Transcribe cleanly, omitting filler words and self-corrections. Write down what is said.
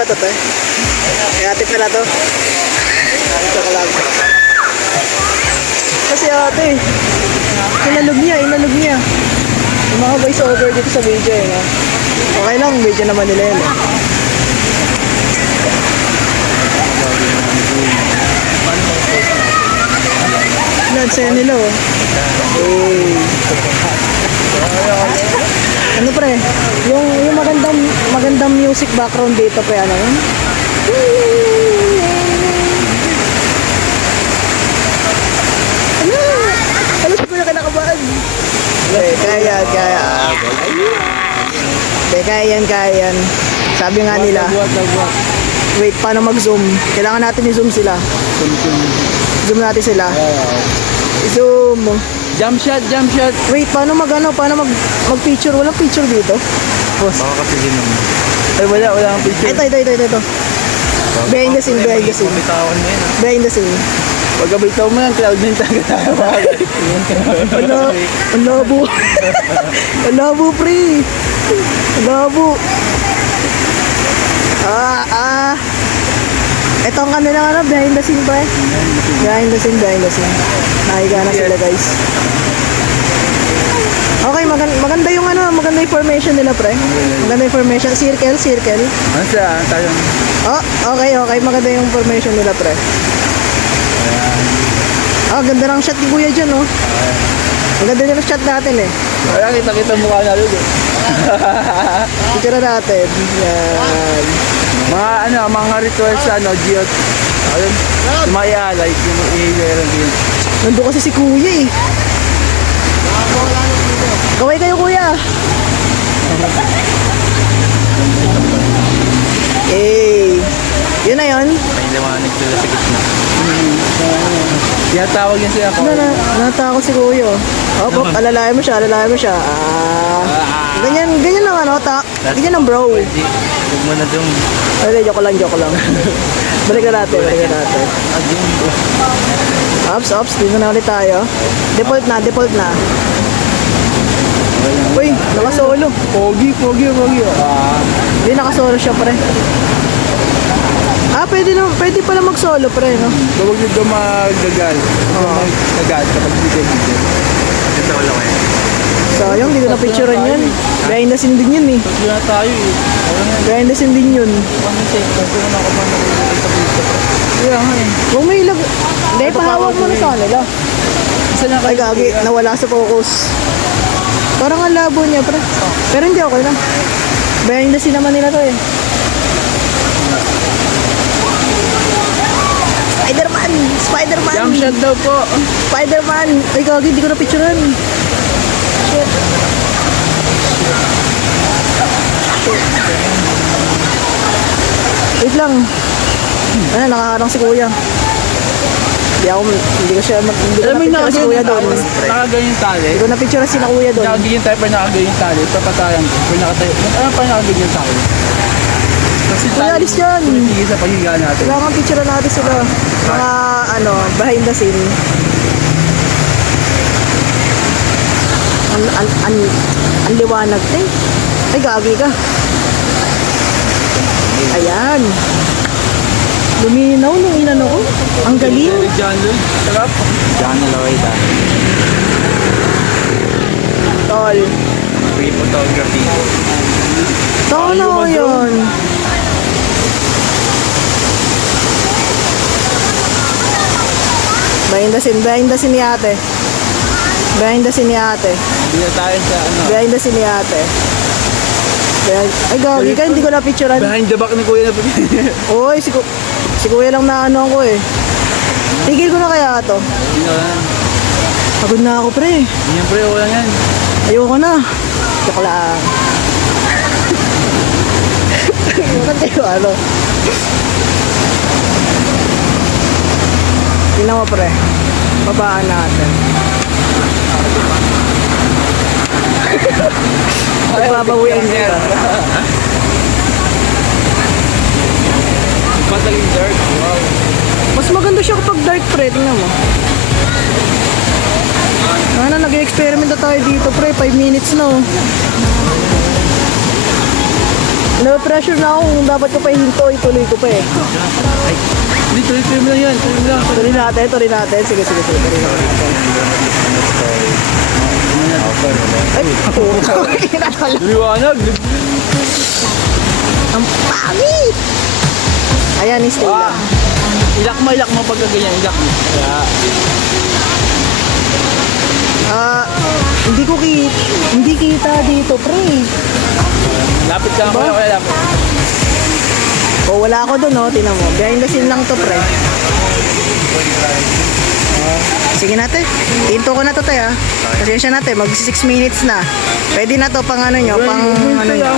ba ito, te? Ay, ate pala to. Ito ka lang. Kasi ate, inalog niya. Yung mga voice over dito sa video eh, no? Okay lang, video naman nila yun eh. Nadsaya nila oh. Hey. Ano pre? Yung magandang music background dito pre, ano yun? Ano sa kuya kinakabahan? Kaya yan. Sabi nga nila, wait, paano mag-zoom? Kailangan natin i-zoom sila. Zoom natin sila. Zoom. Jump shot. Wait, paano mag-picture? Walang picture dito? Boss. Baka kasi din naman. Ay, wala akong picture. Ito. Behind the scene. Bitawan mo yun. Behind the scene. Pag bitaw mo yan, Cloud9 talaga tayo. Ang labo. Ang labo, pre. Ang labo. Ito ang kanila behind the scene, pre. Behind the scene. Nahiga na sila, guys. Okay, maganda yung maganda yung formation nila, pre. Maganda yung formation. Circle. Ano siya? Tayong... Oh, okay. Maganda yung formation nila, pre. Ganda ng shot ni Kuya dyan, oh. Ang ganda ng shot natin, eh. Wala, kita mukha na doon. Picture natin. Yan. Mga rituals sa Giot. Ayun. Yung mga i-alay, yung i-ilan din. Nandun kasi si Kuya, eh. Kaway kayo, Kuya. Yun na yun. May liwanag sila sa gitna. Tinatawag yan siya ako. Natakot si Kuya. Alalayan mo siya. Ganyan lang ganyan lang bro. Huwag mo na doon. Ay, joke lang. Balikan natin. Ops, dito na ulit tayo. Default na. Uy, nakasolo. Pogi. Hindi nakasolo siya, pre. Pwede pala mag-solo, pre, no? Huwag nyo doon magdagal. Magdagal kapag bigay-bigay. Ito wala kayo. Sayang, hindi ko na-picturean yun. Behind the scene din yun, eh. Tatlo na tayo, eh. Behind the scene din yun. Kasi na ako pa nakikita sa pizza. Kaya nga, eh. Huwag may ilag... Hindi, pahawak mo na sa kanila. Isa na Ay, gagi, nawala sa focus. Parang ang labo niya, pre. Pero hindi, okay lang. Behind the scene naman nila to, eh. Spider-Man! Jump shot daw po. Spider-Man! Ay, gagi, hindi ko na-picturean. Shit. Wait lang. Nakakarang si Kuya. Hindi ko na-picturean si Kuya doon. Nakaganyan tali. Hindi ko na-picturean si Kuya doon. Nakaganyan tayo pa nakaganyan tali. Papatayan ko. Pag nakatayo. Ano pa nakaganyan tali? Kuya, alis yan. Sige sa paghiga natin. Kailangan picturean natin sila. Mga, behind the scene. Ang liwanag, eh. Ay, gagi ka. Ayan. Luminaw nung inano ko. Ang galing. John Lloyd. Sarap. John Lloyd. Tol. Free photography. Tama ko yun. Behind the scene ni ate. Hindi na tayo sa ano. Behind the scene ni ate. Ay, gagi ka, hindi ko na-picturean. Behind the back ni Kuya na Oy, si Kuya lang na ano ko, eh. Tigil ko na kaya ito. Hindi na lang. Pagod na ako, pre. Hindi yan pre, wala yan. Ayoko na. Joke lang. Tingnan mo, pre. Babaan natin. Pagbabawian nila. Mataling dark. Wow. Mas maganda siya kapag dark, pre. Tingnan mo. Nag-experiment na tayo dito, pre. 5 minutes na, oh. Na-pressure na ako kung dapat ko pa ihinto, ituloy ko pa eh. Hindi, tuloy mo lang yan. Tuloy mo lang. Tuloy natin. Sige, tuloy natin. Ay, puto. Liwanag. Ang pangit! Ayan, stay lang. Ilak mo pagka ganyan. Ilak mo. Yeah. Hindi kita dito, pre. Lapit ka lang kaya lapit. O, wala ako dun, oh. Tinan mo. Behind the scene lang to, pre. Sige natin. Tinto ko na to, tayo. Pasensya natin. Mag 6 minutes na. Pwede na to pang ano nyo. Pang ano nyo.